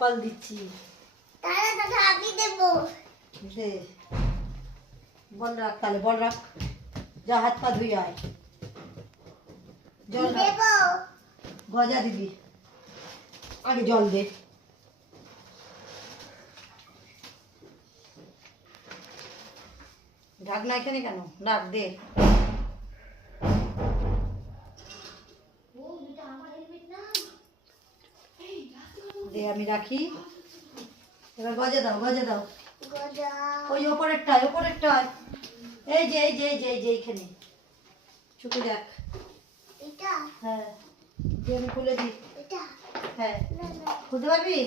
গোপাল দিচ্ছি। আমি দেবো। বল রাখ তাহলে, বল রাখ, যা হাত পা ধুই আয়। জল দেব, গজা দিবি, আগে জল দে। ঢাকনা এখানে কেন, ডাক দে। দে আমি রাখি, এবার গজা দাও, গজা দাও। ওই ওপরেরটায়, ওপরেরটায়, এই যে এই যে এই যে এই যে এইখানে চুকে দেখ। হ্যাঁ, দিয়ে আমি খুলে দিই। হ্যাঁ, খুলতে পারবি?